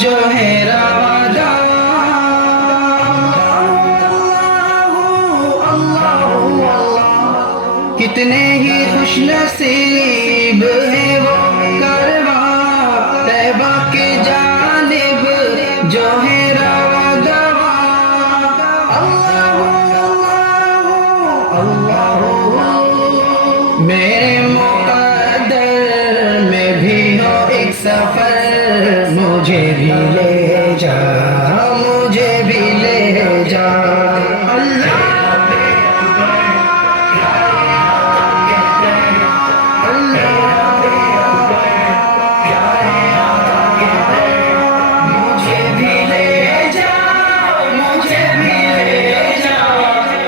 جو ہے رواں کتنے ہی خوش نصیب ہے وہ کارواں طیبہ کے جانب جو ہے رواں میرے مقدر میں بھی ہو ایک سفر مجھے بھی لے جا مجھے بھی لے جا اللہ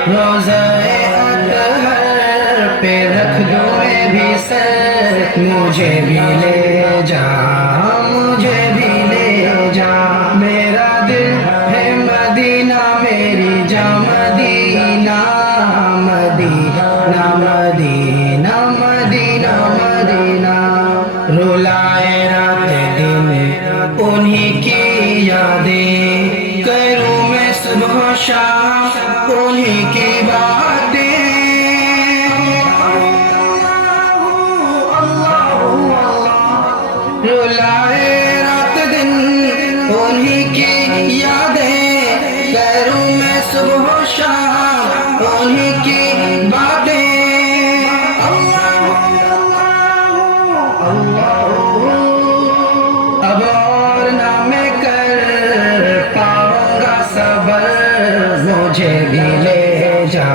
روزہ اطہر پہ رکھ دو میں بھی سر مجھے بھی لے جا مجھے بھی لے جا میرا دل ہے مدینہ میری جا مدینہ مدینہ مدینہ مدینہ مدینہ رلائے رات دن انہی کی یادیں کروں میں صبح و شام انہی کی باتیں رلائے رات دن انہی کی یادیں کروں میں صبح و شام انہی کی باتیں اب اور نہ میں کر پاؤں گا صبر مجھے بھی لے جا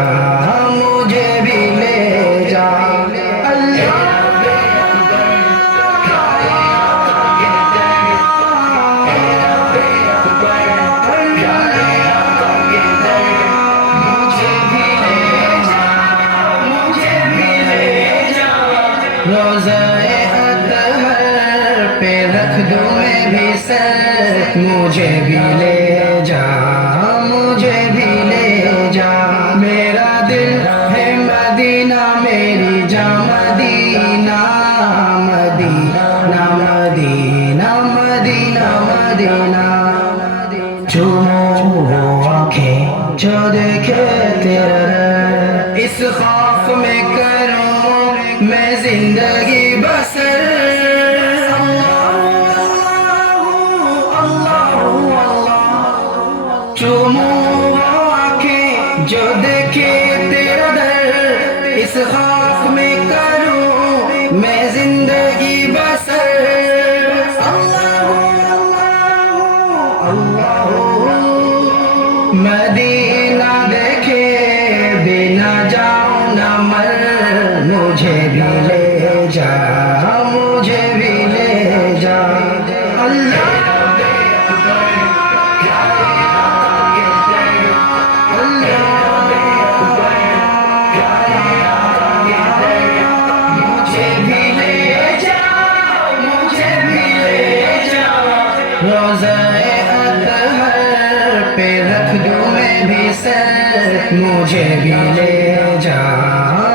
مجھے بھی لے جا اللہ روزہ اطہر پہ رکھ دو میں بھی سر مجھے بھی لے جا مجھے بھی لے جا میرا دل ہے مدینہ میری جا مدینہ مدینہ مدینہ مدینہ مدینہ چومو وہ آنکھیں جو دیکھے تیرا اس خوف میں کروں میں زندگی بسر چومو آنکھیں جو دیکھے تیرا در اس خوف میں کروں میں زندگی بسر مدینہ دیکھے بنا جاؤں نہ مر مجھے بھی لے جا مجھے بھی لے جا اللہ مجھے بھی لے جا مجھے بھی لے جا روزہ اطہر پہ رکھ دو میں بھی سر مجھے بھی لے جا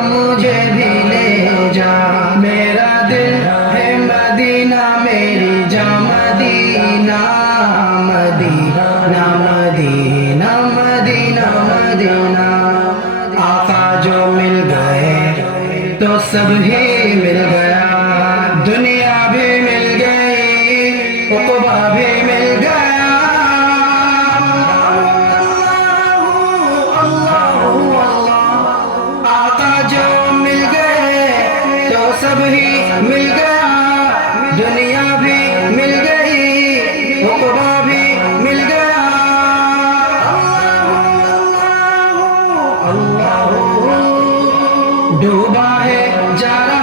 مجھے بھی لے جا میرا دل ہے مدینہ میری جا مدینہ مدینہ مدینہ مدینہ مدینہ آقا جو مل گئے تو سب ہی مل گیا دنیا بھی مل گئی عقبہ بھی مل گیا آقا جو مل گئے تو سب ہی مل گیا دنیا بھی مل گئی عقبہ بھی مل گیا ڈوبا ہے جا رہا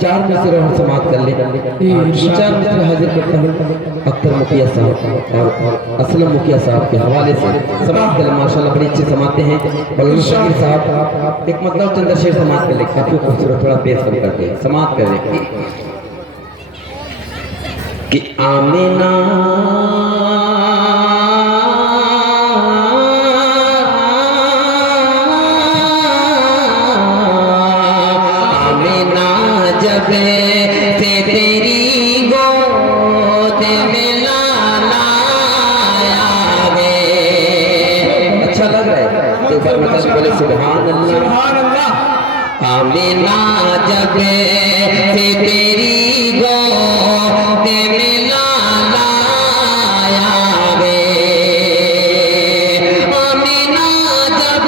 4 مصرے اور سماعت کر لیں. 4 مصرے حاضر کرتا ہوں اختر مکیہ صاحب اور اسلم مکیہ صاحب کے حوالے سے سماعت کر لیں. ماشاءاللہ بڑی اچھی سماعتیں ہیں. مولانا شکیل صاحب ایک مطلب چند شعر سماعت کر لیں. کافی خوبصورت تھوڑا پیش کرتے ہیں. سماعت کر لیں کہ آمینہ جب سے تیری گود میں لالا آیا ہے. اچھا لگ رہا ہے تو ایک بار بولے سبحان اللہ. آمینہ جب سے تیری گود میں لالا آیا ہے. آمینہ جب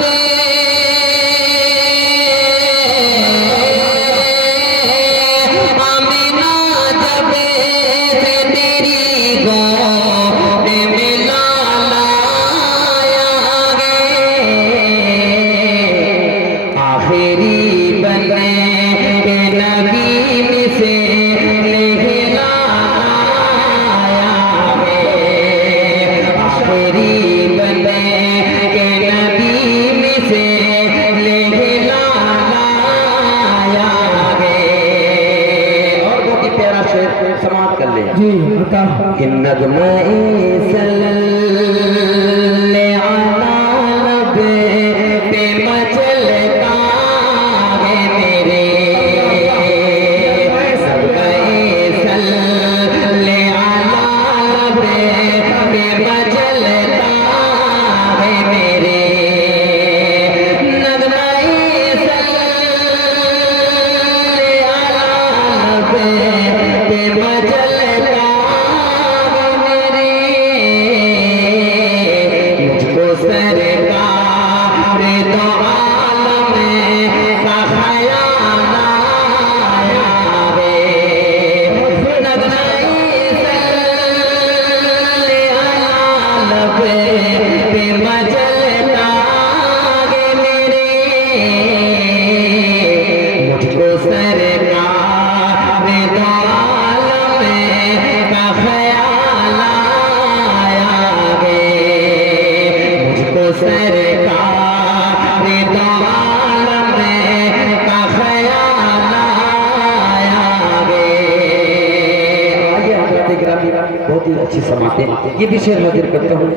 اچھی سماعتیں. یہ بھی شعر حاضر کرتا ہوں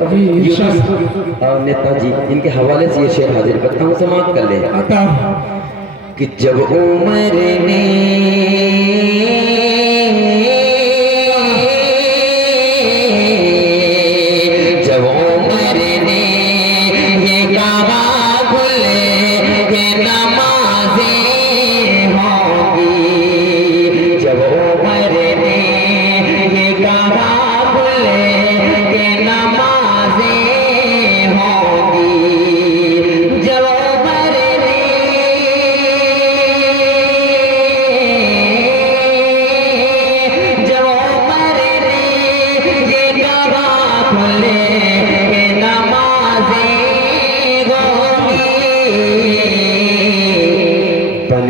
نیتا جی ان کے حوالے سے یہ شعر حاضر کرتا ہوں. سماعت کر لیں کہ جب عمر نے یہ کہا کھلے کہ نمازیں ہوں گی. جب عمر نے یہ کہا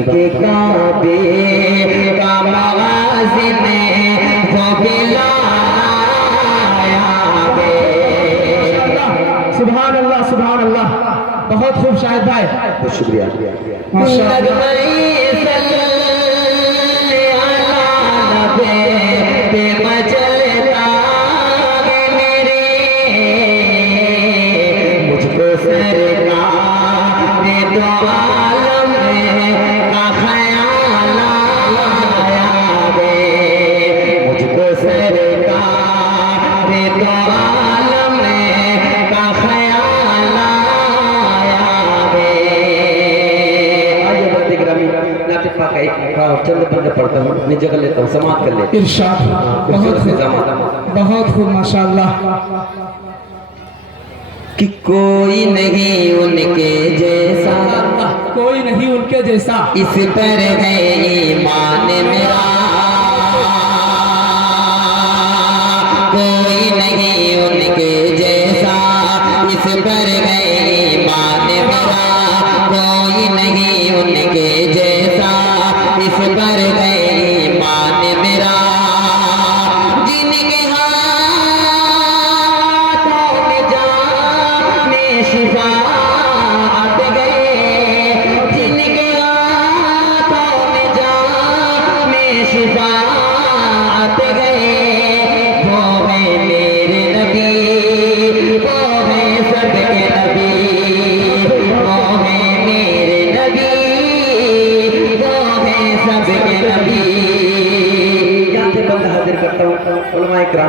کے کعبے کا مغازی میں وہ بلایا ہے. سبحان اللہ سبحان اللہ. بہت خوب شاہد بھائی. بہت شکریہ. مجھ کو سرکار دو عالم کا خیال آیا ہے. مجھ کو سرکار دو عالم کا خیال آیا ہے. آئیے بندے گرامی لطیفہ کا ایک مقام اور چند بندے پڑھتا ہوں. اپنی جگہ لیتا ہوں. سماعت کر لیں. ارشاد. بہت خوب ماشاءاللہ. کہ کوئی نہیں ان کے جیسا, کوئی نہیں ان کے جیسا, اس پر ہے ایمان میرا. کوئی نہیں ان کے جیسا, اس پر ہے ایمان میرا. کوئی نہیں ان کے جیسا, اس پر ہے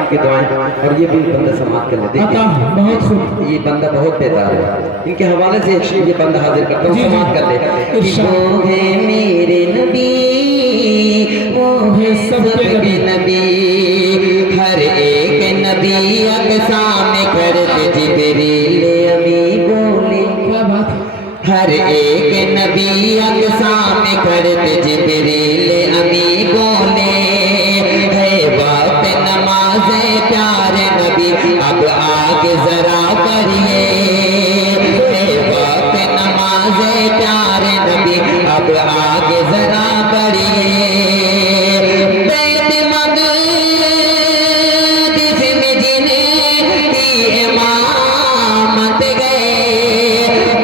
کرام کی دعائیں اور یہ بھی بندہ سماعت کر لے. عطا بہت خوب. یہ بندہ بہت بیدار ہے. ان کے حوالے سے ایک یہ بندہ حاضر کرتا ہوں, سماعت کر لے. وہ ہے میرے نبی, وہ ہے سب کے نبی, ہر ایک نبی اقسام کرتے جبریل امی بولے. کیا بات. ہر ایک نبی اقسام کرتے جبریل امی بولے. ہے وقت نماز پیارے نبی اب آگے ذرا بڑھیے. ہے وقت نماز پیارے نبی اب آگے ذرا بڑھیے. بیت مقدس میں جنہیں کی امامت گئے,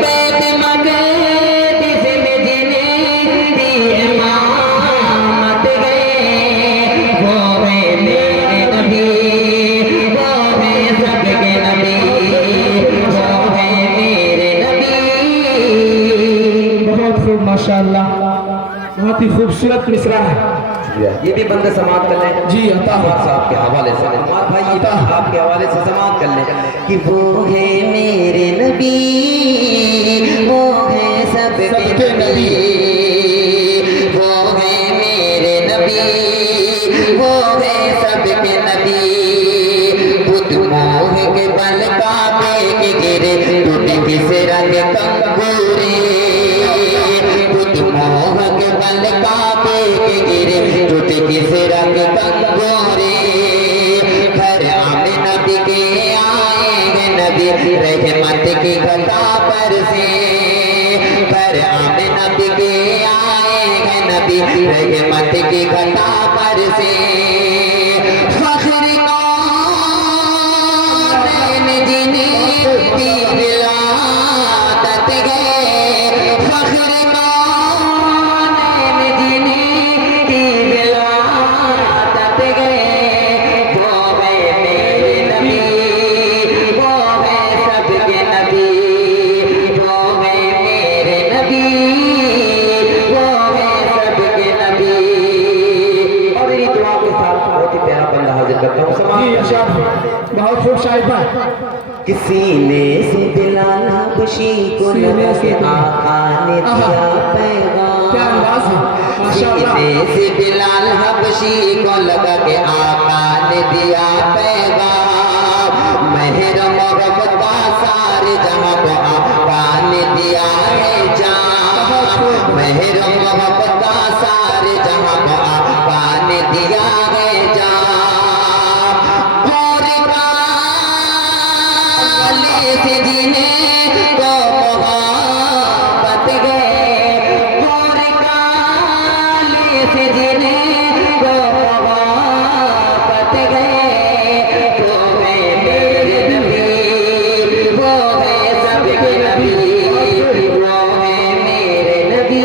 بیت مقدس میں جنہیں کی امامت گئے. وہ ہے میرے نبی, وہ ہے سب کے نبی, وہ ہے میرے نبی. بہت خوب ماشاءاللہ, بہت ہی خوبصورت مصرع ہے. یہ بھی بندہ سماعت کر لیں. جی عطا صاحب کے حوالے سے عمار بھائی, یہ بھی آپ کے حوالے سے سماعت کر لیں کہ وہ ہے میرے نبی, وہ ہے سب کے نبی, وہ ہے میرے نبی, وہ ہے سب کے نبی. بدھ موہ کے بل کعبے کے گرے ٹوٹے کس رنگ کنگورے. بدھ موہ کے بل کعبے کے گرے ٹوٹے کس رنگ کنگورے. گھر آمنہ کے آئے گے نبی رحمت کی گھٹا پر سے. گھر آمنہ کے آئے گے نبی رحمت کی گھٹا پر سے. فخر کونین جنہیں کی ولادت گئے. فخر کونین جنہیں کی ولادت گئے. وہ ہے میرے نبی, وہ ہے سب کے نبی, وہ ہے میرے نبی, وہ ہے سب کے نبی. اور یہ دعا کے ساتھ بہت ہی پیارا بندہ حاضر کرتا ہوں. جی سماعت ارشاد. بہت خوب شائبہ. کسی نے سے بلال حبشی کو لگا کے آقا نے دیا پیغام. کیا انداز ہے ماشاءاللہ. سینے سے بلال حبشی کو لگا کے آقا نے دیا پیغام. مہر محبت کا سارے جہاں کو آقا نے دیا ہے جان. مہر محبت کا سارے جہاں کو آقا نے دیا ہے جان. سے جنہیں کو محبت گئے, اور کالے سے جنہیں کو محبت گئے. وہ ہے میرے نبی, وہ ہے سب کے نبی, وہ ہے میرے نبی.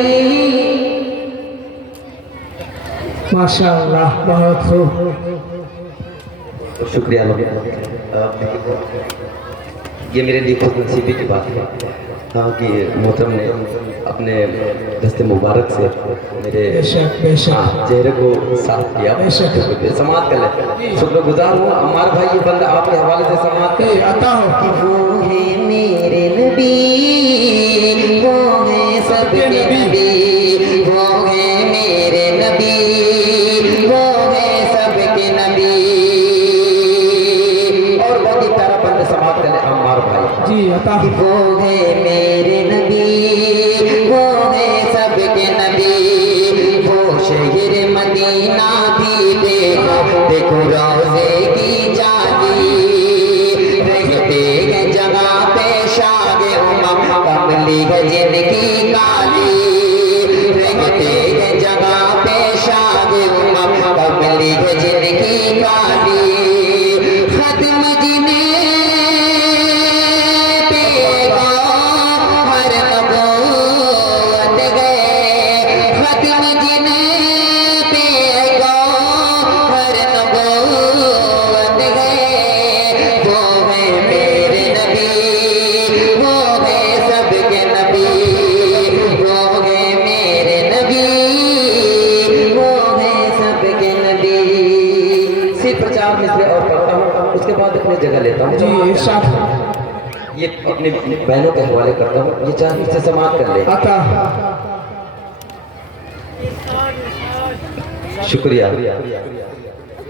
ماشاءاللہ بہت خوب. شکریہ. یہ میرے لیے خوش نصیبی کی بات ہے ہاں کہ محترم نے اپنے دست مبارک سے میرے چہرے کو صاف کیا. سماعت کر لیں. شکر گزار ہوں عمار بھائی, یہ بندہ آپ کے حوالے سے سماعت کرے. عطا ہو. وہ ہے میرے نبی, وہ ہے سب کے نبی, وہ ہے میرے نبی, وہ ہے سب کے نبی. اور بہت ہی پیارا بندہ سماعت کر لیں عمار بھائی. جی عطا ہو. وہ ہے میرے نبی, وہ ہے سب کے نبی. وہ شہر مدینہ بھی دیکھو, دیکھو روزے کی جالی. رہتے ہیں جگہ پہ شاگ امم, کملی ہے جن کی کالی. رہتے ہیں جگہ پہ شاگ امم, کملی ہے جن کی کالی. ختم جنہیں وہ ہے جگہ لیتا ہوں. جی ارشاد یہ اپنے بہنوں کے حوالے کرتا ہوں. یہ چاند سے سماعت کر لے. عطا. شکریہ.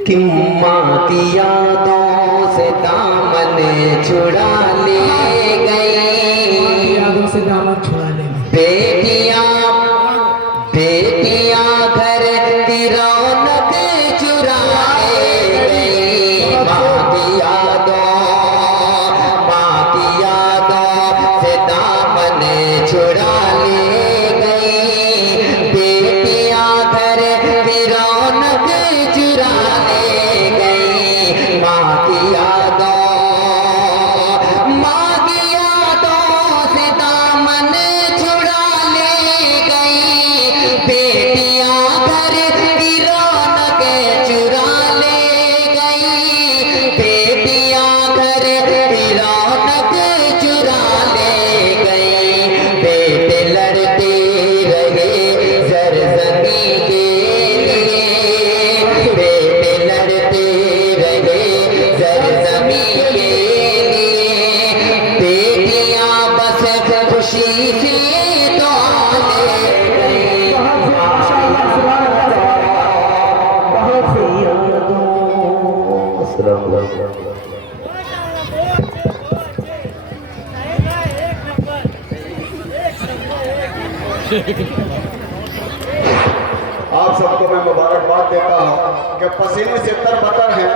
کہ ماں کی یادوں سے دامن چھڑا لے گئی, یادوں سے دامن چھڑا لے گئی, بیٹیاں گھر کی رونق چرا لے گئی. ماں کی یادوں سے دامن چھڑا لے گئی, بیٹیاں گھر کی رونق چرا لے گئی. ماں کی یادوں سے دامن چھڑا لے گئی, بیٹیاں گھر کی رونق چرا لے گئی, بیٹیاں گھر کی رونق چرا لے گئی. بیٹے لڑتے رہے زرزمی کے لیے, بیٹے لڑتے رہے زرزمی کے لیے, بیٹیاں بس خوشی سے دعا لے گئی. السلام علیکم. آپ سب کو میں مبارکباد دیتا ہوں کہ پسینے سے تر ہیں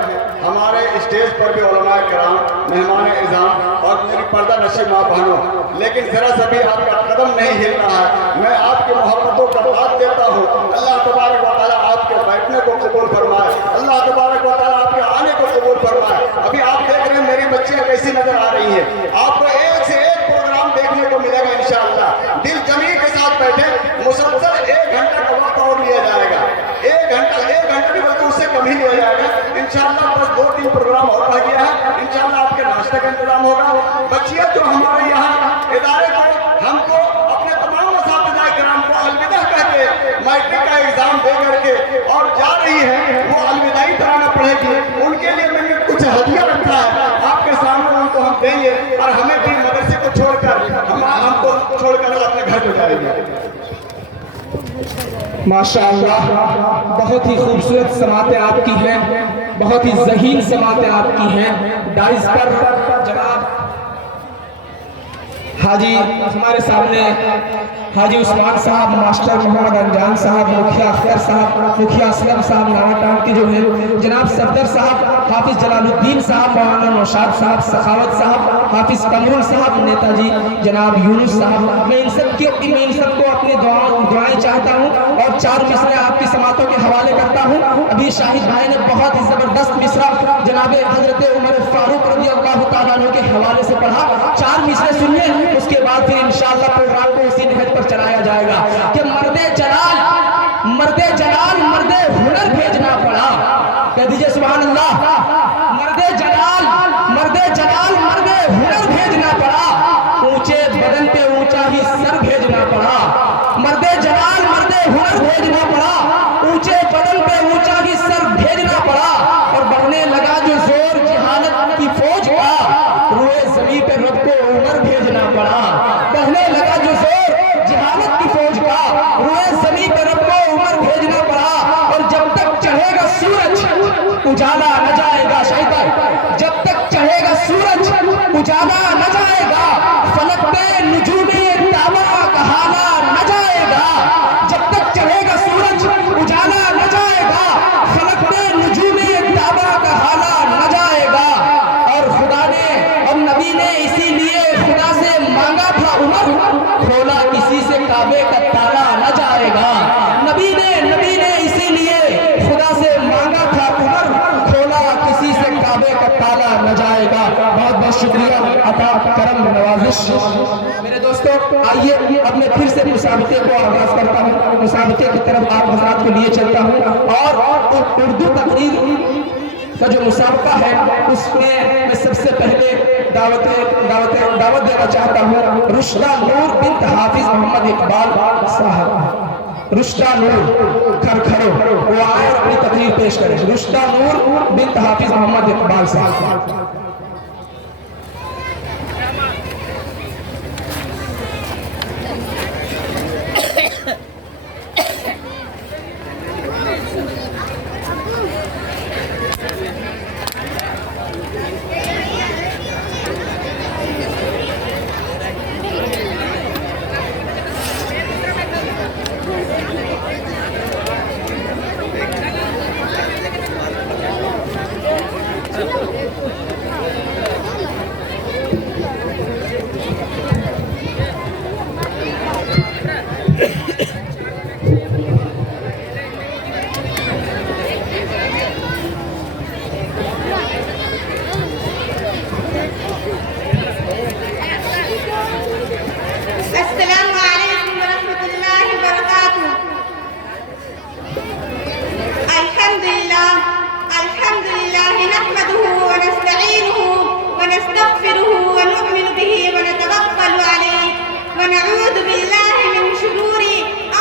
ہمارے اسٹیج پر بھی علماء کرام, مہمان اعظام اور میری پردہ نشین ماں بہنوں, لیکن ذرا سا بھی آپ کا قدم نہیں ہل رہا ہے. میں آپ کی محبتوں کا داد دیتا ہوں. اللہ تبارک و تعالیٰ آپ کے بیٹھنے کو قبول فرمائے, اللہ تبارک و تعالیٰ آپ کے آنے کو قبول فرمائے. ابھی آپ دیکھ رہے ہیں میری بچیاں کیسی نظر آ رہی ہیں. آپ کو ایک سے ایک پروگرام دیکھنے کو ملے گا انشاءاللہ. دل جمی کے ساتھ بیٹھے, مسلسل 1 گھنٹہ کا وقت اور لیا جائے گا. 1 گھنٹہ بھی بلکہ اس سے کم ہی لیا جائے گا انشاءاللہ. بس 2-3 پروگرام اور رہ گیا ہے. انشاءاللہ آپ کے ناشتے کا انتظام ہوگا. بچیاں جو ہمارے یہاں ادارے کو ہم کو اپنے تمام اساتذہ کرام کو الوداع کہہ کے میٹرک کا ایگزام دے کر کے اور جا رہی ہے, وہ الوداعی ترانہ پڑھے گی. ان کے لیے میں نے کچھ ہدیہ رکھا ہے آپ کے سامنے, ان کو ہم دیں گے اور ہمیں بھی مدرسے کو چھوڑ کر ہم کو چھوڑ کر اپنے گھر کو جائیں گے. ماشاءاللہ بہت ہی خوبصورت سماعتیں آپ کی ہیں, بہت ہی ذہین سماعتیں آپ کی ہیں. دائز پر جناب حاجی ہمارے سامنے حاجی عثمان صاحب, ماسٹر محمد انجان صاحب, مکھیا اختر صاحب, مکھیا اسلم صاحب نانا ٹاؤن کے جو ہیں, جناب صفدر صاحب, حافظ جلال الدین صاحب, مولانا نوشاد صاحب, سخاوت صاحب, حافظ قمرون صاحب, نیتا جی جناب یونس صاحب. میں ان سب کو اپنے دعائیں چاہتا ہوں اور 4 مصرے آپ کی سماعتوں کے حوالے کرتا ہوں. ابھی شاہد بھائی نے بہت ہی زبردست مصرع جناب حضرت عمر فاروق رضی اللہ تعالیٰ عنہ کے حوالے سے پڑھا. 4 مصرے سنیے, اس کے بعد پھر انشاءاللہ پروگرام کو اسی نہج پر چلایا جائے گا کہ مرد جلال مرد ہنر بھیجنا پڑا. کہہ دیجئے سبحان اللہ. مرد جلال مرد ہنر بھیجنا پڑا, اونچے بدن پہ اونچا ہی سر بھیجنا پڑا. مرد جلال مرد ہنر بھیجنا پڑا, اونچے بدن پہ اونچا ہی سر بھیجنا پڑا. اور بڑھنے لگا جو زور جہالت کی فوج کا, روئے زمین پہ رب کو عمر بھیجنا پڑا. بڑھنے لگا جو زور جہالت کی فوج کا, روئے زمین پہ رب کو عمر بھیجنا پڑا. اور جب تک چڑھے گا سورج اجالا نہ جائے گا, شہیدہ جب تک چڑھے گا سورج اجالا نہ جائے گا, فلک پہ نجوم تابا کہانا نہ جائے گا. جب تک چڑھے گا سورج اجالا نہ جائے گا, فلک پہ نجوم تابا کہانا نہ جائے گا. اور خدا نے اور نبی نے اسی لیے خدا سے مانگا تھا عمر, کھولا کسی سے کعبے کا تالا نہ جائے گا. نبی نے اسی لیے خدا سے مانگا تھا عمر, کھولا کسی سے کعبے کا تالا نہ جائے گا. بہت بہت شکریہ, عطا کرم نوازش. میرے دوستو آئیے اب میں پھر سے مسابقے کو آغاز کرتا ہوں. مسابقے کی طرف آپ حضرات کو لیے چلتا ہوں اور اردو تقریر کا جو مسابقہ ہے اس میں سب سے پہلے دعوت دینا چاہتا ہوں رشدہ نور بنت حافظ محمد اقبال صاحب. رشدہ نور کھڑو, وہ آئے اور اپنی تقریر پیش کریں. رشدہ نور بنت حافظ محمد اقبال صاحب. السلام عليكم ورحمة الله وبركاته. الحمد لله نحمده ونستعينه ونستغفره ونؤمن به ونتوكل عليه ونعوذ بالله من شرور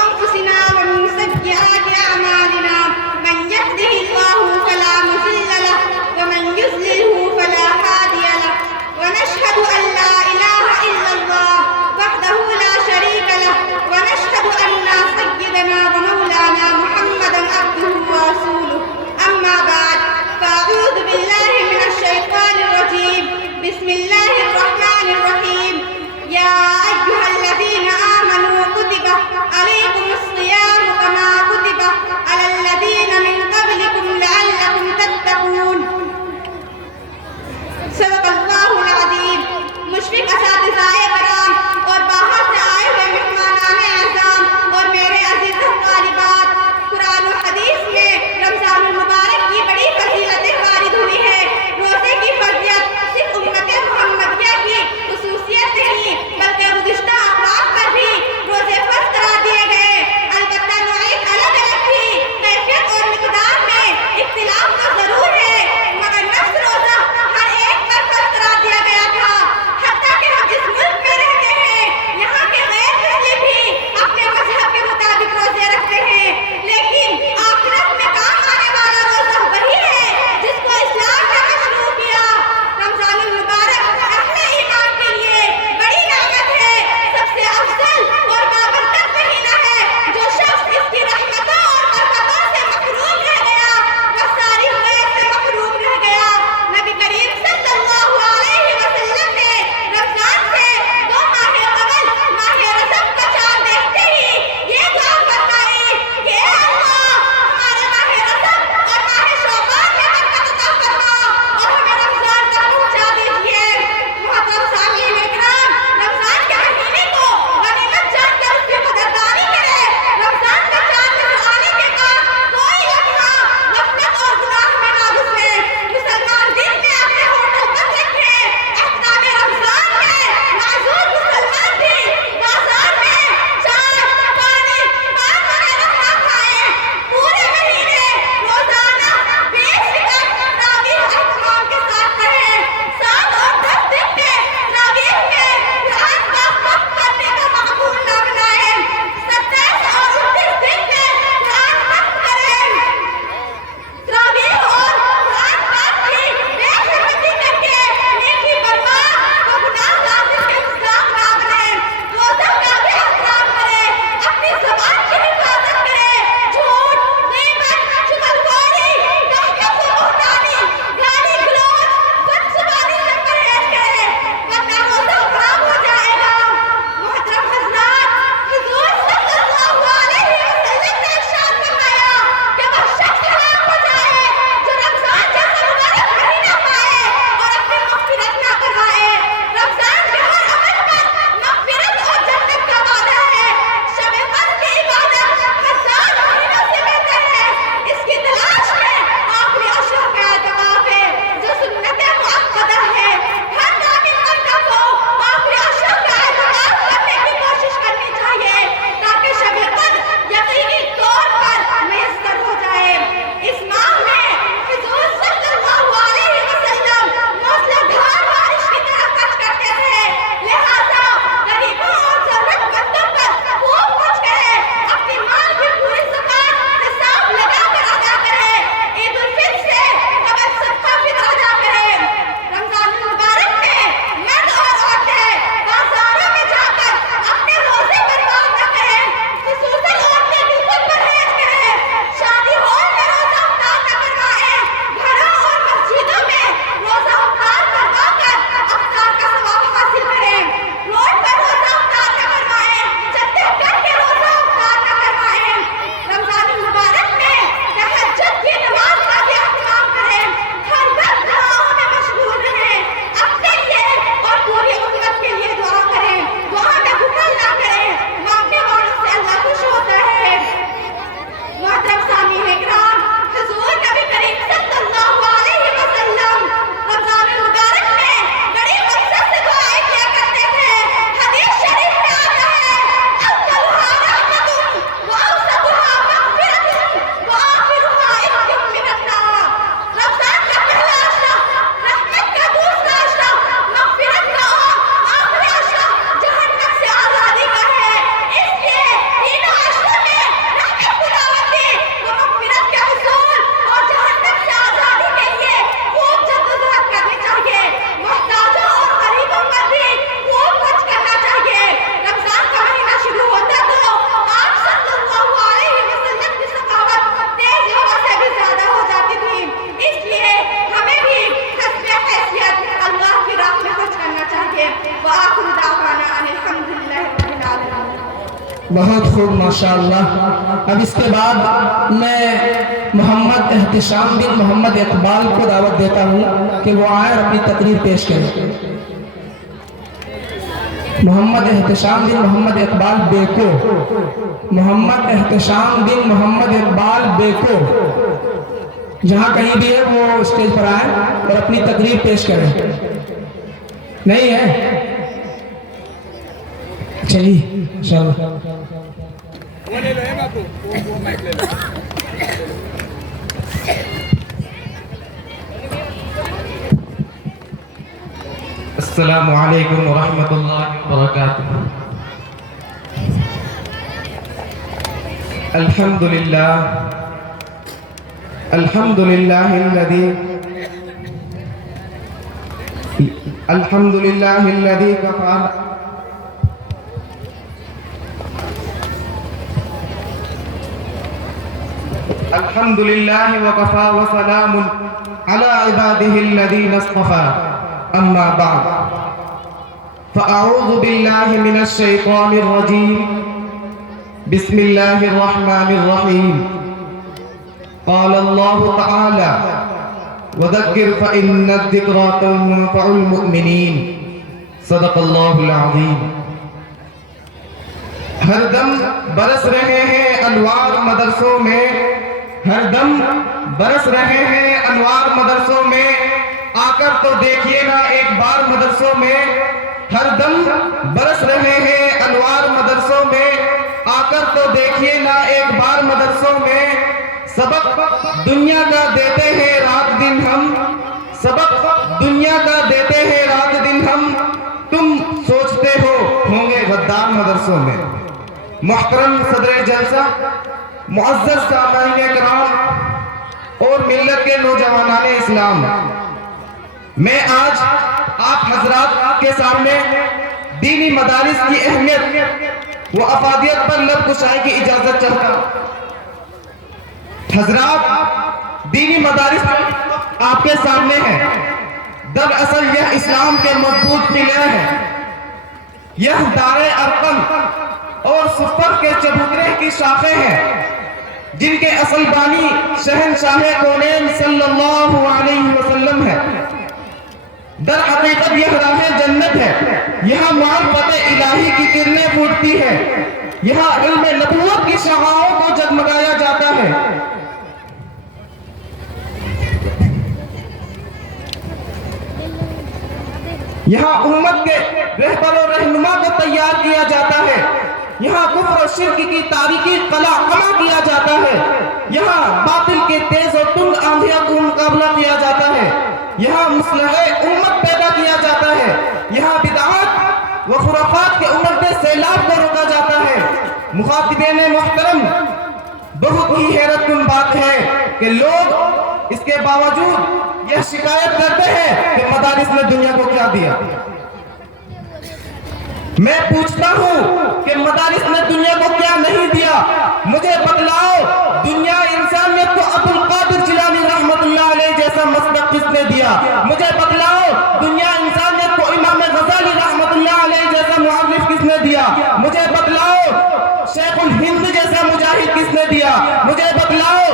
أنفسنا ومن سيئات أعمالنا. من يهده الله فلا مضل له ومن يضلله فلا هادي له. ونشهد أن لا إله إلا الله وحده لا شريك له ونشهد أن سيدنا ومولانا محمدا عبده ورسوله. أما بعد فأعوذ بالله من الشيطان الرجيم. بسم الله الرحمن الرحيم. يا أيها الذين آمنوا بہت خوب ماشاءاللہ. اب اس کے بعد میں محمد احتشام بن محمد اقبال کو دعوت دیتا ہوں کہ وہ آئے اور اپنی تقریر پیش کریں. محمد احتشام بن محمد اقبال بیکو. محمد احتشام بن محمد اقبال بیکو جہاں کہیں بھی ہے وہ اسٹیج پر آئے اور اپنی تقریر پیش کریں. نہیں ہے؟ چلیے انشاءاللہ. وہ لے لو ہے باپو وہ مائک لے لو. السلام علیکم ورحمۃ اللہ وبرکاتہ. الحمد للہ الذی کفا الحمد للہ وکفا وسلام علی عبادہ الذین اصطفى. اما بعد فاعوذ باللہ من الشیطان الرجیم. بسم اللہ الرحمن الرحیم. قال اللہ تعالی وذکر فإن الذکرى تنفع المؤمنین. صدق اللہ العظیم. ہر دم برس رہے ہیں انوار مدرسوں میں. ہر دم برس رہے ہیں انوار مدرسوں میں. آ کر تو دیکھیے نا ایک بار مدرسوں میں. ہر دم برس رہے ہیں انوار مدرسوں میں. آ کر تو دیکھیے نا ایک بار مدرسوں میں. سبق دنیا کا دیتے ہیں رات دن ہم. سبق دنیا کا دیتے ہیں رات دن ہم. تم سوچتے ہو ہوں گے غدار مدرسوں میں. محترم صدر جلسہ، معزز سامعین کرام اور ملت کے نوجوانان اسلام، میں آج آپ حضرات کے سامنے دینی مدارس کی اہمیت و افادیت پر لب کشائی کی اجازت چاہتا ہوں. حضرات، دینی مدارس آپ کے سامنے ہیں. دراصل یہ اسلام کے مضبوط قلعے ہیں. یہ دار ارقم اور صفر کے چبوترے کی شاخیں ہیں جن کے اصل بانی شہنشاہ کونین صلی اللہ علیہ وسلم ہے. در حقیقت یہ راہ جنت ہے. یہاں معرفت الہی کی کرنیں پھوٹتی ہے. یہاں علم نبوت کی شعاعوں کو جگمگایا جاتا ہے. یہاں امت کے رہبر و رہنما کو تیار کیا جاتا ہے. یہاں کفر و شرک کی تاریکی قلع کما کیا جاتا ہے. یہاں باطل کے تیز اور تند آندھیوں کو مقابلہ کیا جاتا ہے. یہاں مصلح امت پیدا کیا جاتا ہے. یہاں بدعات و خرافات کے امت سیلاب کو روکا جاتا ہے. مخاطبین محترم، بہت ہی حیرت کن بات ہے کہ لوگ اس کے باوجود یہ شکایت کرتے ہیں کہ مدارس نے دنیا کو کیا دیا. میں پوچھتا ہوں کہ مدارس نے دنیا کو کیا نہیں دیا. مجھے بتلاؤ دنیا انسانیت کو ابو القادر جیلانی رحمت اللہ علیہ جیسا مسلک کس نے دیا. مجھے بتلاؤ دنیا انسانیت کو امام غزالی رحمت اللہ علیہ جیسا مؤلف کس نے دیا. مجھے بتلاؤ شیخ الہند جیسا مجاہد کس نے دیا. مجھے بتلاؤ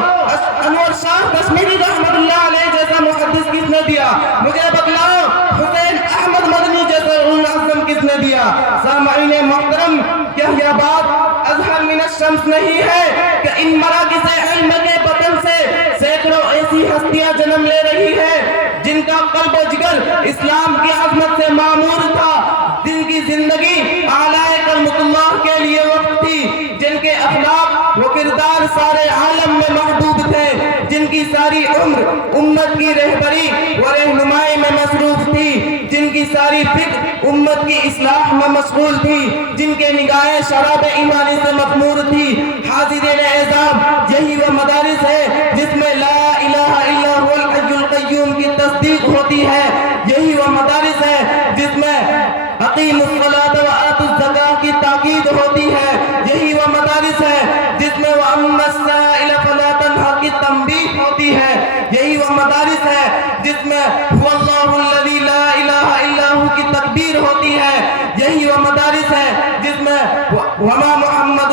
انور شاہ کشمیری رحمت اللہ علیہ جیسا محدث کس نے دیا. مجھے بتلاؤ حسین احمد مدنی جیسا اعظم کس نے دیا. سامعین محترم، کیا یہ بات اظہر من الشمس نہیں ہے کہ ان مراکز علم کے بطن سے سینکڑوں ایسی ہستیاں جنم لے رہی ہے جن کا قلب و جگر اسلام کی عظمت سے معمور تھا، جن کی زندگی اعلی کلمت اللہ کے لیے وقف تھی، جن کے اخلاق و کردار سارے عالم میں محبوب تھے، جن کی ساری عمر امت کی رہبری و رہنمائی میں مصروف تھی، جن کی ساری فکر امت کی اصلاح میں مشغول تھی، جن کے نگاہیں شراب ایمانی سے مخمور تھی. حاضرین اعزام، یہی وہ مدارس ہے جس میں لا الہ الا هو الحی القیوم کی تصدیق ہوتی ہے. یہی وہ مدارس ہے جس میں اقیموا الصلاۃ وآتوا الزکاۃ کی تاکید ہوتی ہے. یہی وہ مدارس ہے جس میں وَأَمَّا السَّائِلَ فَلَا تَنْهَرْ کی تنبیہ ہوتی ہے. یہی وہ مدارس ہے جس میں هُوَ اللَّهُ الَّذِي لَا إِلَٰهَ إِلَّا هُوَ کی تکبیر ہوتی ہے. یہی وہ مدارس ہے جس میں وَمَا مُحَمَّدٌ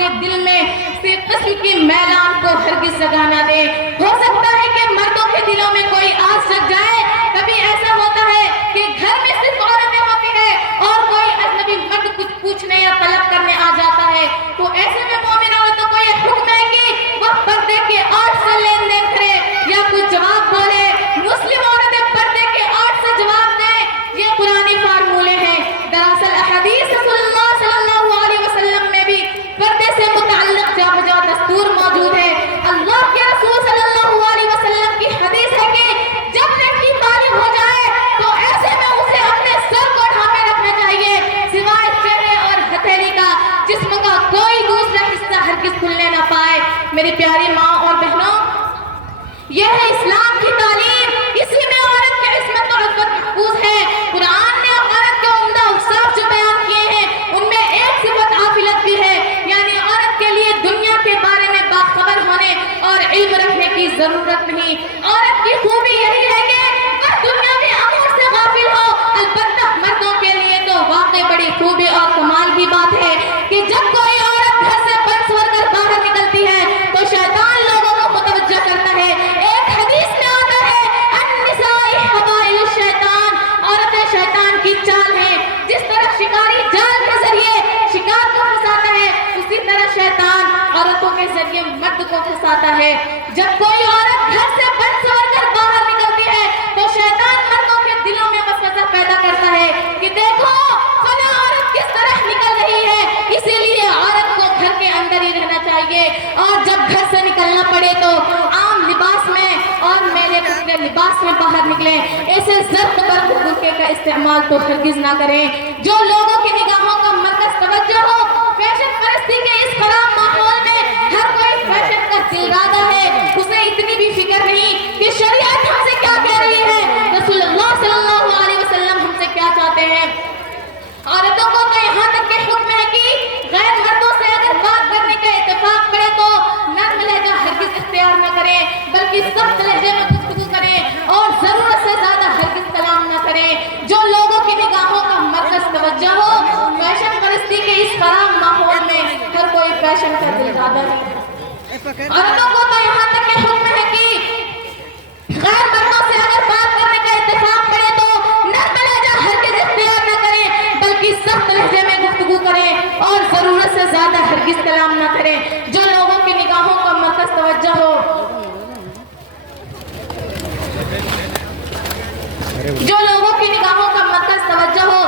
اپنے دل میں صرف قسم کی میلان کو ہرگز جگہ نہ دے. ہو سکتا ہے کہ مردوں کے دلوں میں کوئی آس جگ جائے. کبھی ایسا ہوتا ہے کہ گھر میں صرف عورتیں ہوتی ہیں اور کوئی اجنبی مرد کچھ پوچھنے یا طلب کرنے آ جاتا ہے, تو ایسے میں مومن عورتوں کو یہ حکم ہے کہ وہ پردے کے آڑ سے لین دین کرے یا کچھ جواب بولے. مسلم عورتیں پردے کے آڑ سے جواب دیں, یہ قرآنی فارمولے ہیں. دراصل احادیث رسول اللہ صلی اللہ علیہ وسلم میں بھی پردے سے متعلق جا بجا دستور موجود ہے. اللہ کے رسول صلی اللہ علیہ وسلم کی حدیث ہے کہ جب لڑکی بالغ ہو جائے تو ایسے میں اسے اپنے سر کو ڈھانپے رکھنا چاہیے سوائے چہرے اور ہتھیلی کا. جسم کا کوئی دوسرا حصہ ہرگز کھلنے نہ پائے. میری پیاری ماں اور بہنوں, یہ ہے اسلام کی تعلیم. اسی میں عورت کی عصمت اور عفت محفوظ ہے. قرآن نے عورت کے عمدہ اوصاف جو بیان کیے ہیں ان میں ایک صفت عافلت بھی ہے, یعنی عورت کے لیے دنیا کے بارے میں باخبر ہونے اور علم رکھنے کی ضرورت نہیں. عورت کی خوبی یہی ہے کہ وہ دنیاوی امور سے غافل ہو. البتہ مردوں کے لیے تو واقعی بڑی خوبی اور کمال کی بات ہے کہ جب کوئی عورت گھر سے پنسور کر باہر نکلتی ہے تو شیطان لوگوں کو متوجہ کرتا ہے. ایک حدیث میں آتا ہے النساء حبائل الشیطان, عورتیں شیطان کی چال ہیں. جس طرح شکاری جال کے ذریعے شکار کو پھنساتا ہے اسی طرح شیطان عورتوں کے ذریعے مرد کو پھنساتا ہے. جب کوئی عورت گھر سے پنسور کر باہر نکلتی ہے تو شیطان مردوں کے دلوں میں وسوسہ پیدا کرتا ہے کہ دیکھو فلاں عورت کس طرح نکل رہی ہے. اسی لیے عورت کو گھر کے اندر ہی رہنا چاہیے, اور جب گھر سے نکلنا پڑے تو عام لباس میں اور میلے کپڑے لباس میں باہر نکلیں. ایسے زرق برق برقعے کا استعمال تو ہرگز نہ کریں جو لوگوں کی نگاہوں کا مرکز توجہ ہو. فیشن پرستی کے اس خراب ماحول میں ہر کوئی فیشن کا دلدادہ ہے. اسے اتنی بھی فکر نہیں کہ شریعت ہم سے کیا کہہ رہی ہے, رسول اللہ صلی اللہ علیہ وسلم ہم سے کیا چاہتے ہیں. عورتوں کو تو یہاں تک کہ حکم ہے کہ غیر مردوں سے اگر بات کرنے کا اتفاق کرے تو نرم لہجہ ہرگز اختیار نہ کریں بلکہ سخت لہجے میں گفتگو کریں اور ضرورت سے زیادہ ہرگز کلام نہ کریں. جو لوگوں کی نگاہوں کا مرکز توجہ ہو. فیشن پرستی کے اس خراب ماحول میں ہر کوئی فیشن کا دلدادہ ہے. عورتوں کو تو یہاں تک کہ حکم ہے کہ غیر مردوں سے اگر بات کرنے کا اتفاق کرے تو نرم لہجہ ہرگز اختیار نہ کریں بلکہ سخت لہجے میں گفتگو کریں اور ضرورت سے زیادہ ہرگز کلام نہ کریں. جو لوگوں کی نگاہوں کا مرکز توجہ ہو, جو لوگوں کی نگاہوں کا مرکز توجہ ہو,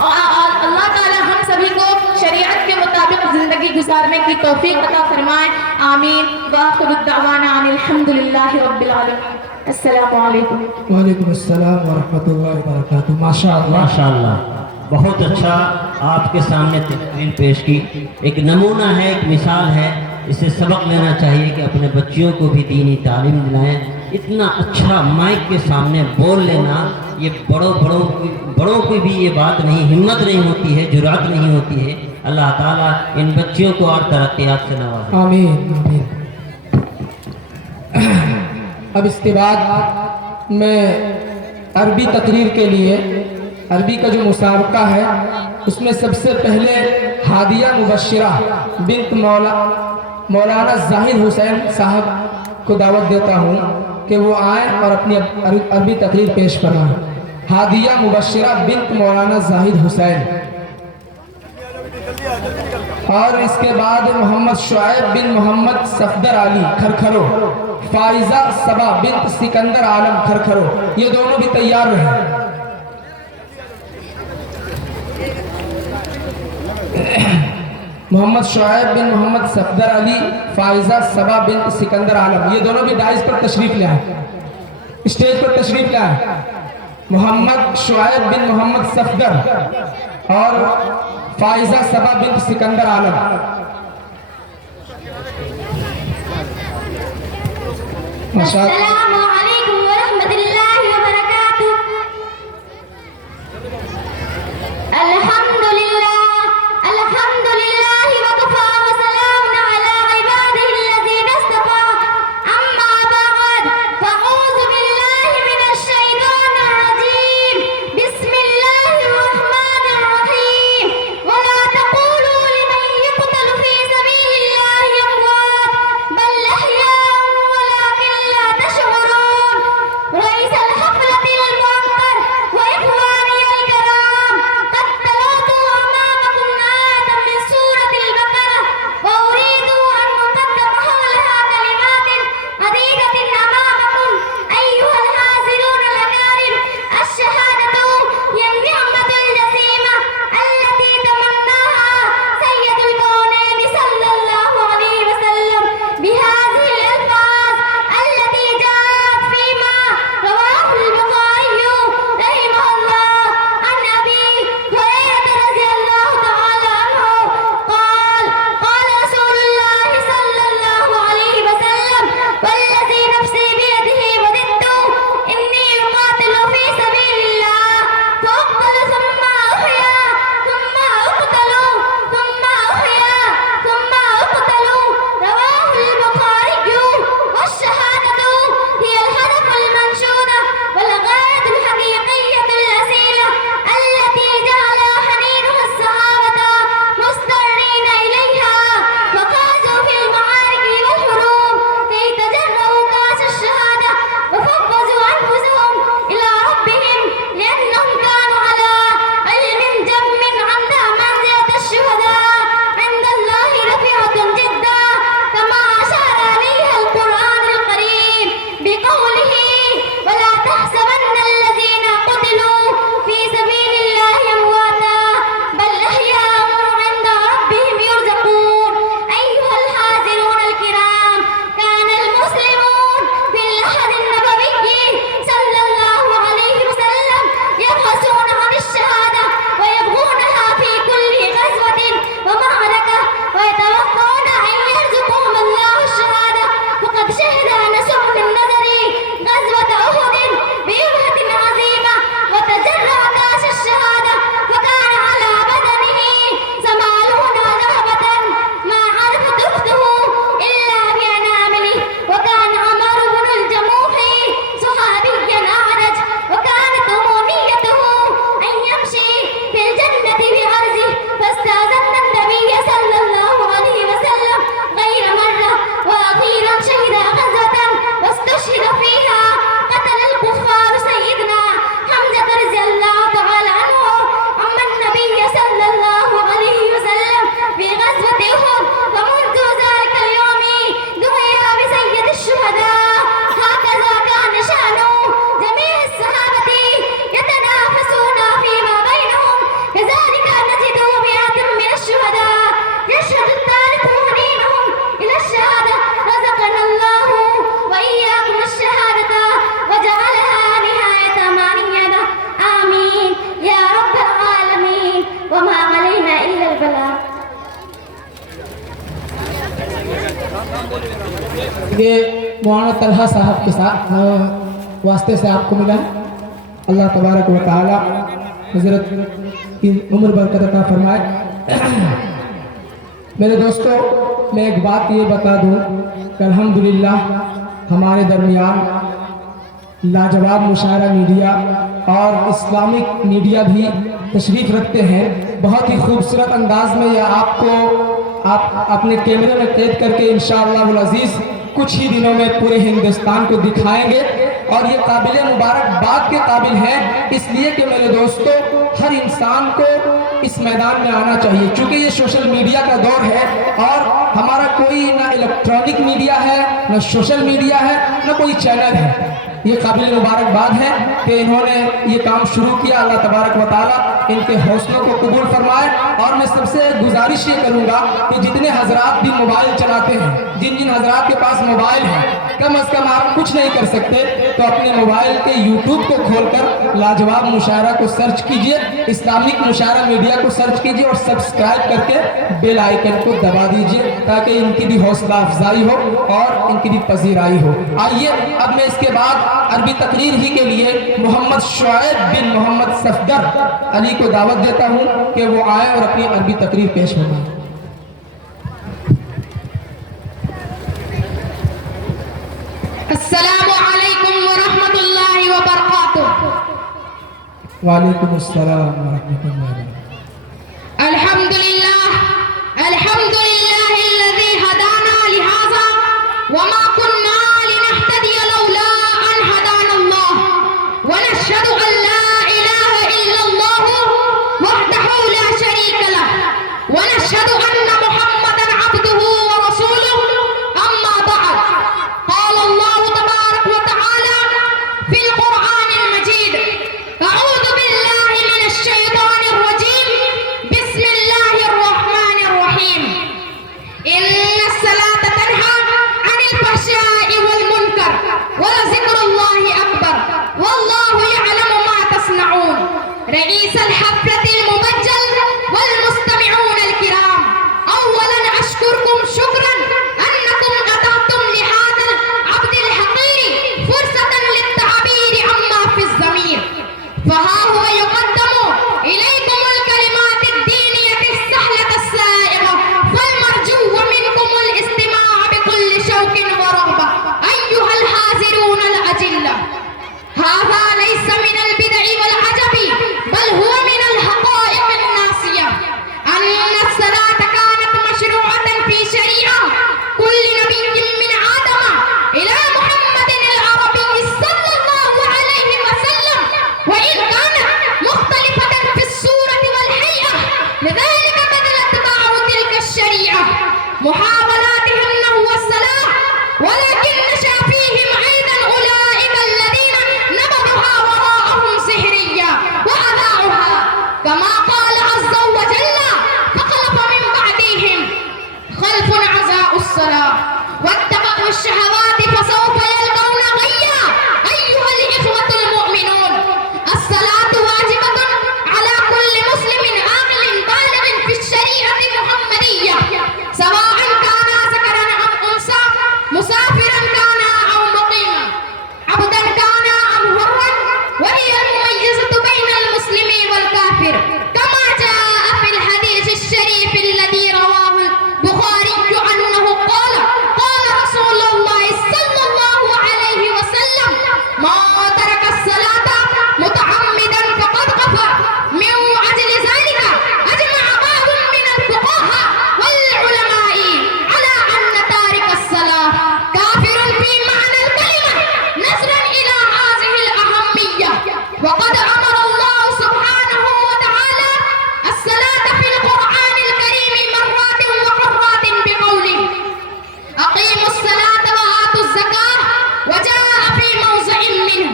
اللہ تعالی ہم سبھی کو شریعت کے مطابق زندگی گزارنے کی توفیق عطا فرمائے. آمین. وآخر الدعوانا ان الحمدللہ رب العالمین. السلام علیکم. وعلیکم السلام ورحمۃ اللہ وبرکاتہ. ماشاء اللہ. ماشاءاللہ بہت اچھا آپ کے سامنے تقریر پیش کی. ایک نمونہ ہے, ایک مثال ہے, اسے سبق لینا چاہیے کہ اپنے بچیوں کو بھی دینی تعلیم دلائیں. اتنا اچھا مائک کے سامنے بول لینا یہ بڑوں کی بھی یہ بات نہیں, ہمت نہیں ہوتی ہے, جرأت نہیں ہوتی ہے. اللہ تعالیٰ ان بچیوں کو اور ترقیات سے نوازے. آمین آمین. اب اس کے بعد میں عربی تقریر کے لیے عربی کا جو مسابقہ ہے اس میں سب سے پہلے ہادیہ مبشرہ بنت مولانا زاہد حسین صاحب کو دعوت دیتا ہوں کہ وہ آئیں اور اپنی عربی تقریر پیش فرمائیں. ہادیہ مبشرہ بنت مولانا زاہد حسین. اور اس کے بعد محمد شعیب بن محمد صفدر علی کھرکھرو, فائزہ صبا بنت سکندر عالم کھرکھرو, یہ دونوں بھی تیار رہیں. محمد شعیب بن محمد صفدر علی, فائزہ صبا بنت سکندر عالم, یہ دونوں بھی دائز پر تشریف لے آئیں, اسٹیج پر تشریف لے آئیں. محمد شعیب بن محمد صفدر اور فائزہ صبا بنت سکندر عالم. السلام علیکم ورحمۃ اللہ وبرکاتہ. الحمدللہ وکفی وسلام علی عبادہ الذین اصطفی. اما بعد فاعوذ باللہ من الشیطان الرجیم. بسم اللہ الرحمن الرحیم. ولا تقولوا لمن یہ مولانا طلحہ صاحب کے ساتھ واسطے سے آپ کو ملا ہے. اللہ تبارک و تعالی حضرت کی عمر برکت عطا فرمائے. میرے دوستو میں ایک بات یہ بتا دوں کہ الحمدللہ ہمارے درمیان لاجواب مشاعرہ میڈیا اور اسلامک میڈیا بھی تشریف رکھتے ہیں. بہت ہی خوبصورت انداز میں یہ آپ کو آپ اپنے کیمرے میں قید کر کے انشاءاللہ العزیز کچھ ہی دنوں میں پورے ہندوستان کو دکھائیں گے. اور یہ قابل مبارکباد کے قابل ہے اس لیے کہ میرے دوستو ہر انسان کو اس میدان میں آنا چاہیے چونکہ یہ سوشل میڈیا کا دور ہے اور ہمارا کوئی نہ الیکٹرانک میڈیا ہے نہ سوشل میڈیا ہے نہ کوئی چینل ہے. یہ قابل مبارکباد ہے کہ انہوں نے یہ کام شروع کیا. اللہ تبارک و تعالی ان کے حوصلوں کو قبول فرمائے. اور میں سب سے گزارش یہ کروں گا کہ جتنے حضرات بھی موبائل چلاتے ہیں جن حضرات کے پاس موبائل ہے کم از کم آپ کچھ نہیں کر سکتے تو اپنے موبائل کے یوٹیوب کو کھول کر لاجواب مشاعرہ کو سرچ کیجئے, اسلامک مشاعرہ میڈیا کو سرچ کیجئے اور سبسکرائب کر کے بیل آئیکن کو دبا دیجئے تاکہ ان کی بھی حوصلہ افزائی ہو اور ان کی بھی پذیرائی ہو. آئیے اب میں اس کے بعد عربی تقریر ہی کے لیے محمد شعیب بن محمد صفدر علی کو دعوت دیتا ہوں کہ وہ آئے اور اپنی عربی تقریر پیش فرمائیں. السلام علیکم ورحمۃ اللہ وبرکاتہ. وعلیکم السلام ورحمۃ اللہ. الحمد للہ الذی ہدانا لہذا وما كنا لنهتدي لولا ان هدانا الله ونشهد ان لا اله الا الله وحده لا شريك له ونشهد ان محمدا عبده ورسوله اما بعد. قال الله تبارك وتعالى في القرآن المجيد أعوذ بالله من الشيطان الرجيم بسم الله الرحمن الرحيم إن الصلاة تنهى عن الفحشاء والمنكر ولذكر الله أكبر والله يعلم ما تصنعون. رئيس الحفلة المبجل والمستمعون الكرام, أولا أشكركم شكرا أنكم أتحتم لهذا العبد الحقير فرصة للتعبير عما في الضمير. فها هو يقدم إليكم الكلمات الدينية السهلة السائغة فالمرجو منكم الاستماع بكل شوق ورغبة أيها الحاضرون الأجلة. هذا ليس من البدع والعجب بل هو من الحقائق الناسية أن الصلاة كانت مشروعة في شريعة كل نبي من آدم إلى محمد العربي صلى الله عليه وسلم وإن كانت مختلفة في الصورة والهيئة لذلك بدل اتباع تلك الشريعة محاولاتهم نحو الصلاة ولكن نشأ فيهم أيضا أولئك الذين نبذوها وراءهم سحرية وأذاعوها كما قال عز وجل فخلف من بعدهم خلف أضاعوا الصلاة واتبعوا الشهوات فسوف يلقون غيا. أيها الإخوة المؤمنون, الصلاة واجبة على كل مسلم عاقل بالغ في الشريعة المحمدية سواء كان ذكرا أم أنثى مسافرا كان أو مقيما عبدا كان أم حرا وهي المميزة بين المسلم والكافر كما جاء في الحديث الشريف الذي رواه البخاري عنه قال قال رسول الله صلى الله عليه وسلم ما ترك الصلاة متعمدا فقد كفر. من أجل ذلك أجمع بعض من الفقهاء والعلماء على أن تارك الصلاة كافر في معنى الكلمة نظرا إلى هذه الأهمية. وقد أمر الله سبحانه وتعالى الصلاة في القرآن الكريم مرات ومرات بقوله أقيموا الصلاة وآتوا الزكاة وجاء في موضع منه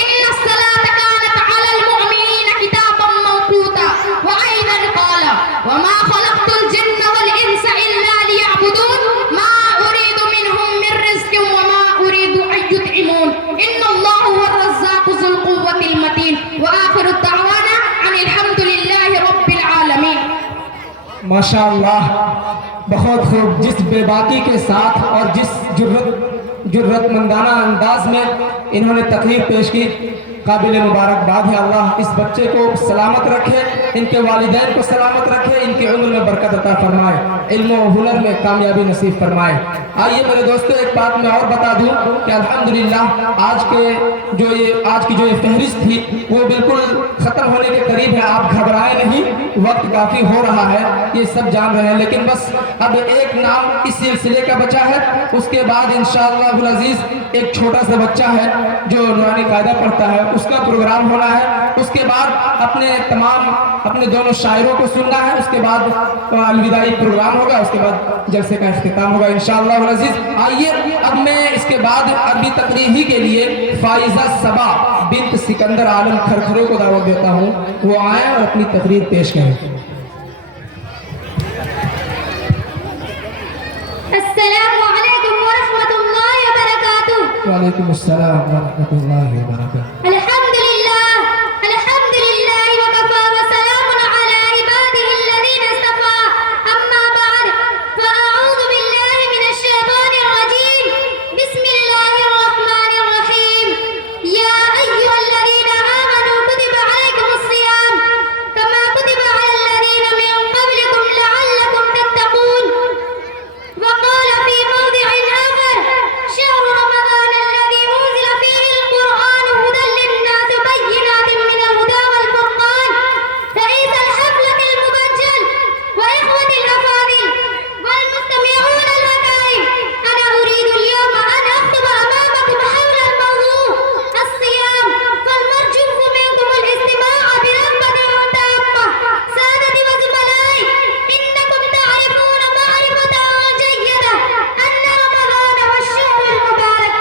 إن الصلاة كانت على المؤمنين كتابا موقوتا. وأيضا قال وما خلقت الجن والإنس إلا ليعبدون ما أريد منهم من رزق وما أريد أن يطعمون إن الله هو الرزاق ذو القوة المتين. وآخر الدعوانا عن الحمد لله رب العالمين. ماشاء اللہ بہت خوب، جس بے باکی کے ساتھ اور جس جرت مندانہ انداز میں انہوں نے تقریر پیش کی، قابل مبارکباد ہے۔ اللہ اس بچے کو سلامت رکھے، ان کے والدین کو سلامت رکھے، ان کی عمر میں برکت عطا فرمائے، علم و ہنر میں کامیابی نصیب فرمائے۔ آئیے میرے دوستو ایک بات میں اور بتا دوں کہ الحمدللہ آج کی جو یہ فہرست تھی وہ بالکل ختم ہونے کے قریب ہے۔ آپ گھبرائے نہیں، وقت کافی ہو رہا ہے، یہ سب جان رہے ہیں، لیکن بس اب ایک نام اس سلسلے کا بچا ہے۔ اس کے بعد انشاءاللہ العزیز ایک چھوٹا سا بچہ ہے جو نورانی قاعدہ پڑھتا ہے، اس کا پروگرام ہونا ہے۔ اس کے بعد اپنے دونوں شاعروں کو سننا ہے، اس کے بعد الوداعی پروگرام ہوگا، اس کے بعد جلسے کا اختتام ہوگا انشاءاللہ العزیز۔ آئیے اب میں اس کے بعد عربی تقریر ہی کے لیے فائزہ صبا بنت سکندر عالم کھرکھرے کو دعوت دیتا ہوں، وہ آئیں اور اپنی تقریر پیش کریں۔ السلام علیکم ورحمۃ اللہ وبرکاتہ۔ وعلیکم السلام ورحمۃ اللہ وبرکاتہ۔ الحمد للہ وکفى وسلام علی عباده الذین اصطفى، اما بعد فاعوذ باللہ من الشیطان الرجیم، بسم اللہ الرحمن الرحیم، یا ایھا الذین آمنوا کتب علیکم الصیام کما کتب علی الذین من قبلکم لعلکم تتقون۔ وقال في موضع آخر شهر رمضان الذي أنزل فيه القرآن هدى للناس بينات من الهدى والفرقان، رئيس الحفلة المبجل وإخوة الأفاضل والمستمعون الأكارم، أنا أريد اليوم أن أخطب أمامكم حول الموضوع الصيام، فالمرجو منكم الاستماع برغبة تامة. سادتي وزملائي، إنكم تعرفون معرفة جيدة أن رمضان هو الشهر المبارك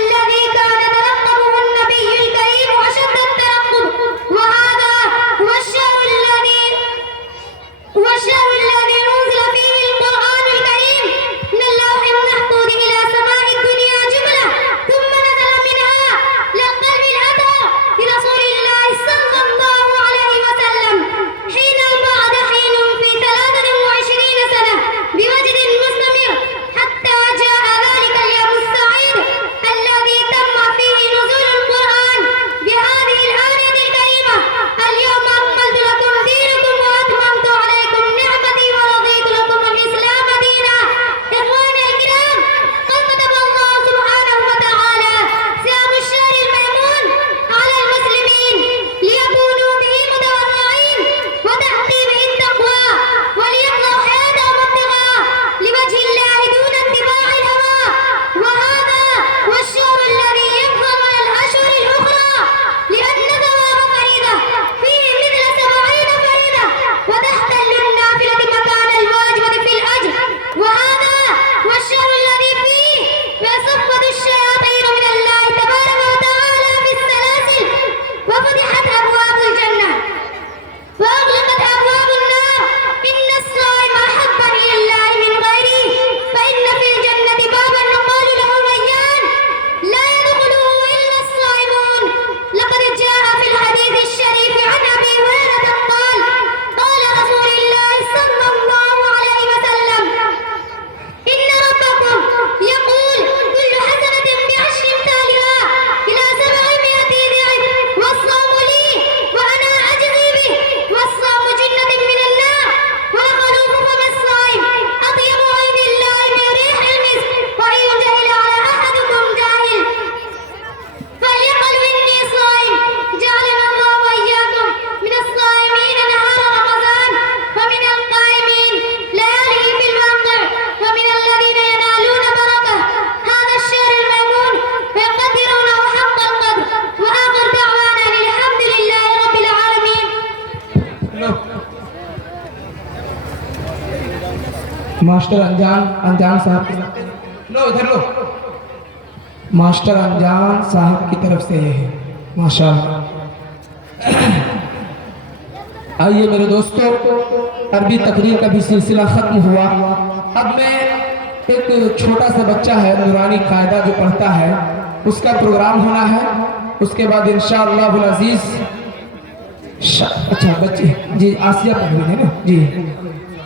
الذي كان ترقبه النبي الكريم أشد الترقب، وهذا هو الشهر الذي أنزل فيه القرآن الكريم من اللوح المحفوظ إلى سماء الدنيا جملة، ثم نزل منها للقلب الأطهر لرسول الله صلى الله عليه وسلم حين بعد حين في 23 سنة بوجد مستمر، حتى جاء ذلك اليوم السعيد الذي تم فيه نزول القرآن بهذه الآية الكريمة: اليوم أكملت لكم دينكم وأتممت عليكم نعمتي ورضيت لكم الإسلام دينا. إخواني الكرام، قد كتب الله سبحانه وتعالى صيام الشهر الميمون على المسلمين ليكونوا به متورعين وتحقي به التقوى، وليقضوا حياتهم ابتغاء لوجه الله دون اتباع الهوى، وهذا هو الشهر الذي يفضل على الأشهر الأخرى، لأن ثواب فريضة فيه مثل 70 فريضة، وتحتل النافلة مكان الواجبة في الأجر، وهذا هو الشهر الذي فيه يصفد الشياطين من الله تبارك وتعالى في السلاسل، وفتحت أبواب الجنة وأغلقت أبواب النار. إن الصائم أحب إلى الله من غيره، فإن في الجنة بابا يقال له ريان لا يدخله إلا الصائمون. لقد جاء في الحديث الشريف عن أبي هريرة قال: قال رسول الله صلى الله عليه وسلم: إن ربكم يقول كل حسنة بعشر أمثالها إلى 700 ضعف، والصوم لي وأنا أجزي به، والصوم جنة من النار، ولخلوف فم الصائم أطيب عند الله من ريح المسك. وإن جهل على أحدكم جاهل فليقل إني صائم. جعلنا الله وإياكم من الصائمين نهار رمضان، ومن القائمين لياليه في الواقع، ومن الذين ينالون بركة هذا الشهر الميمون ويقدرونه حق القدر. وآخر دعوانا الحمد لله رب العالمين. ماسٹر انجان صاحب ماسٹر انجان صاحب کی طرف سے یہ ہے، ماشاءاللہ۔ آئیے میرے دوستو، عربی تقریر کا بھی سلسلہ ختم ہوا۔ اب میں ایک چھوٹا سا بچہ ہے نورانی قاعدہ جو پڑھتا ہے، اس کا پروگرام ہونا ہے، اس کے بعد انشاءاللہ العزیز اچھا بچے جی آسیہ پڑھ رہی ہے نا جی،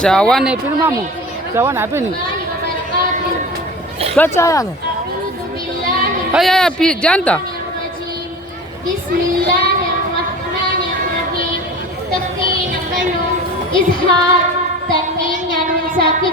Cawan ni film mamu, cawan apa ni? Kacang. Ayah janta. Bismillahirrahmanirrahim. Tafsir number izhar tanwin ya nun sakin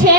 6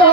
2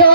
2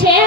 6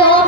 2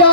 2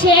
6